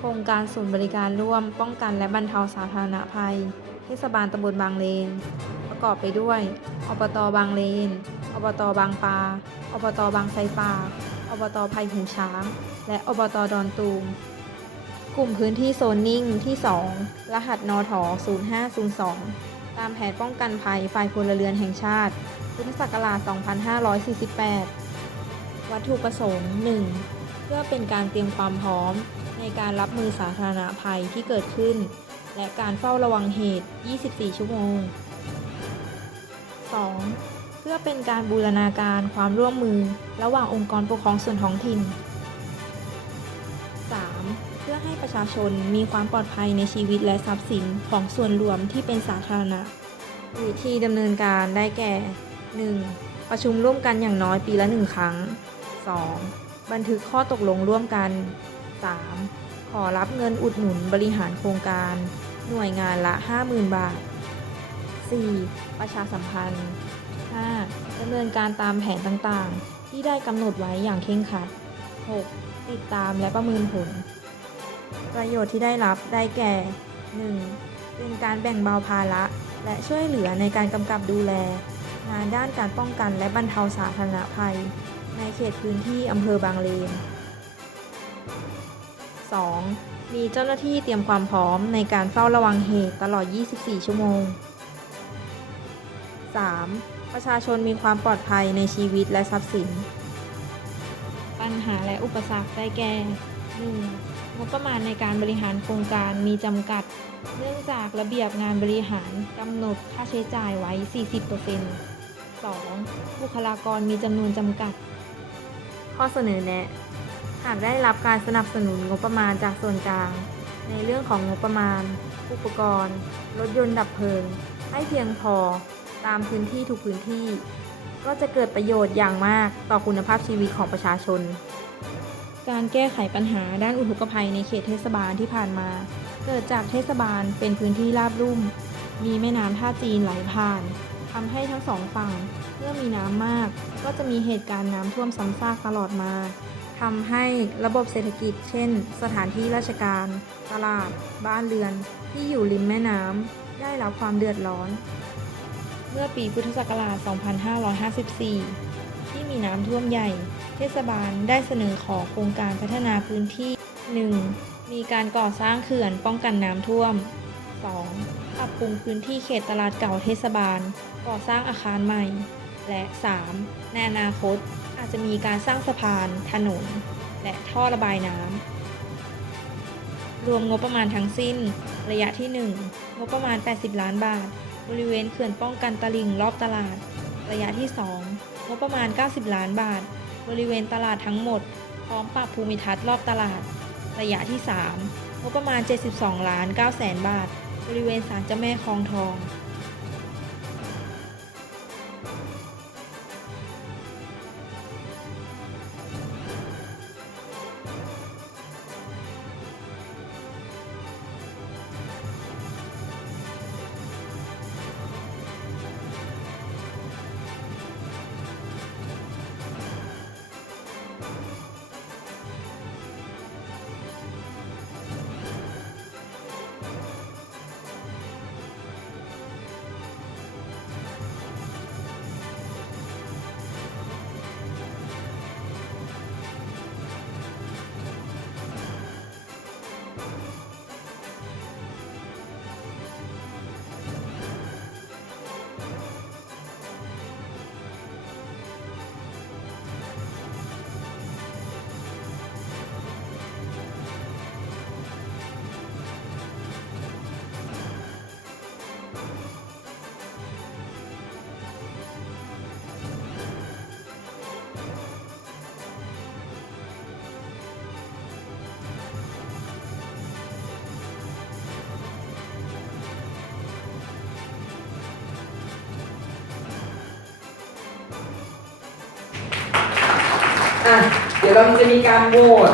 โครงการศูนย์บริการร่วม ป้องกันและบรรเทาสาธารณภัย เทศบาลตำบลบางเลน ประกอบไปด้วยอบตบางเลน อบตบางปลาอบตบางไทรป่าอบตไผ่หูช้าง และอบตดอนตูม กลุ่มพื้นที่โซนนิ่งที่ 2 รหัสนท0502 ตามแผนป้องกันภัยฝ่ายพลเรือนแห่งชาติ พุทธศักราช 2548 วัตถุประสงค์ 1. เพื่อเป็นการเตรียมความพร้อม ในการรับมือสาธารณภัยที่เกิดขึ้น และการเฝ้าระวังเหตุ 24 ชั่วโมง 2. เพื่อเป็นการบูรณาการความร่วมมือระหว่างองค์กรปกครองส่วนท้องถิ่น 3. เพื่อให้ประชาชนมีความปลอดภัยในชีวิตและทรัพย์สินของส่วนรวมที่เป็นสาธารณะ วิธีดำเนินการได้แก่ 1. ประชุมร่วมกันอย่างน้อยปีละหนึ่งครั้ง 2. บันทึกข้อตกลงร่วมกัน 3. ขอรับเงินอุดหนุนบริหารโครงการ หน่วยงานละ 50,000 บาท 4. ประชาสัมพันธ์ 5. ดำเนินการตามแผนต่างๆ ที่ได้กำหนดไว้อย่างเคร่งครัด 6. ติดตามและประเมินผล ประโยชน์ที่ได้รับได้แก่ 1. เป็นการแบ่งเบาภาระ และช่วยเหลือในการกำกับดูแล งานด้านการป้องกันและบรรเทาสาธารณภัย ในเขตพื้นที่อำเภอบางเลน 2. มีเจ้าหน้าที่เตรียมความพร้อมในการเฝ้าระวังเหตุตลอด 24 ชั่วโมง 3. ประชาชนมีความปลอดภัยในชีวิตและทรัพย์สิน ปัญหาและอุปสรรคได้แก่ 1. งบประมาณในการบริหารโครงการมีจำกัด เนื่องจากระเบียบงานบริหารกำหนดค่าใช้จ่ายไว้ 40% 2. บุคลากรมีจำนวนจำกัด ข้อเสนอแนะากได้รับการสนับสนุนงบประมาณจากส่วนกลาง ในเรื่องของงบประมาณ อุปกรณ์ รถยนต์ดับเพลิง ให้เพียงพอตามพื้นที่ทุกพื้นที่ ก็จะเกิดประโยชน์อย่างมากต่อคุณภาพชีวิตของประชาชน การแก้ไขปัญหาด้านอุทกภัยในเขตเทศบาลที่ผ่านมา เกิดจากเทศบาลเป็นพื้นที่ราบลุ่ม มีแม่น้ำท่าจีนไหลผ่านทำให้ทั้งสองฝั่งเมื่อมีน้ำมาก ก็จะมีเหตุการณ์น้ำท่วมซ้ำซากตลอดมา ทำให้ระบบเศรษฐกิจ เช่น สถานที่ราชการ ตลาด บ้านเรือน ที่อยู่ริมแม่น้ำได้รับความเดือดร้อน เมื่อปีพุทธศักราช 2554 ที่มีน้ำท่วมใหญ่ เทศบาลได้เสนอขอโครงการพัฒนาพื้นที่ 1. มีการก่อสร้างเขื่อนป้องกันน้ำท่วม 2. ปรับปรุงพื้นที่เขตตลาดเก่าเทศบาล ก่อสร้างอาคารใหม่ และ 3. ในอนาคต อาจจะมีการสร้างสะพาน ถนน และท่อระบายน้ำ รวมงบประมาณทั้งสิ้น ระยะที่ 1 งบประมาณ 80 ล้านบาท บริเวณเขื่อนป้องกันตลิ่งรอบตลาด ระยะที่ 2 งบประมาณ 90 ล้านบาท บริเวณตลาดทั้งหมด พร้อมปรับภูมิทัศน์รอบตลาด ระยะที่ 3 งบประมาณ 72 ล้าน9แสนบาท บริเวณศาลเจ้าแม่คลองทอง เดี๋ยวเราจะมีการโหวต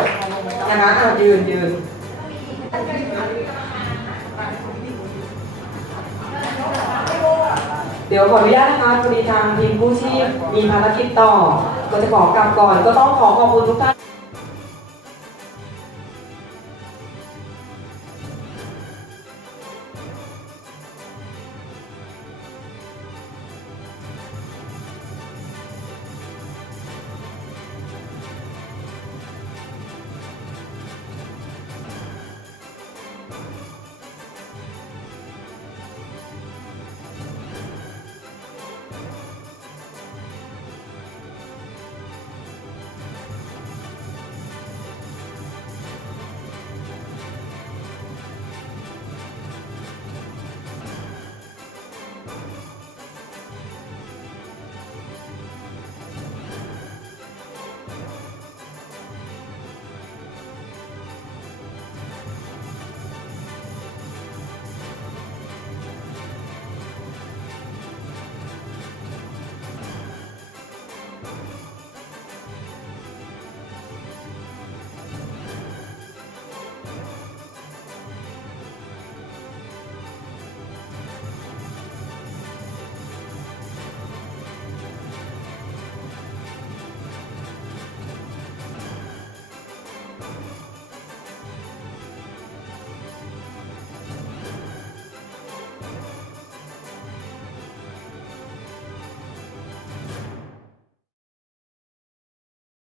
นะคะอะยืนยืนเดี๋ยวขออนุญาตนะคะพอดีทางทีมผู้ชีพมีภารกิจต่อ ก็จะขอกลับก่อน ก็ต้องขอขอบคุณทุกท่าน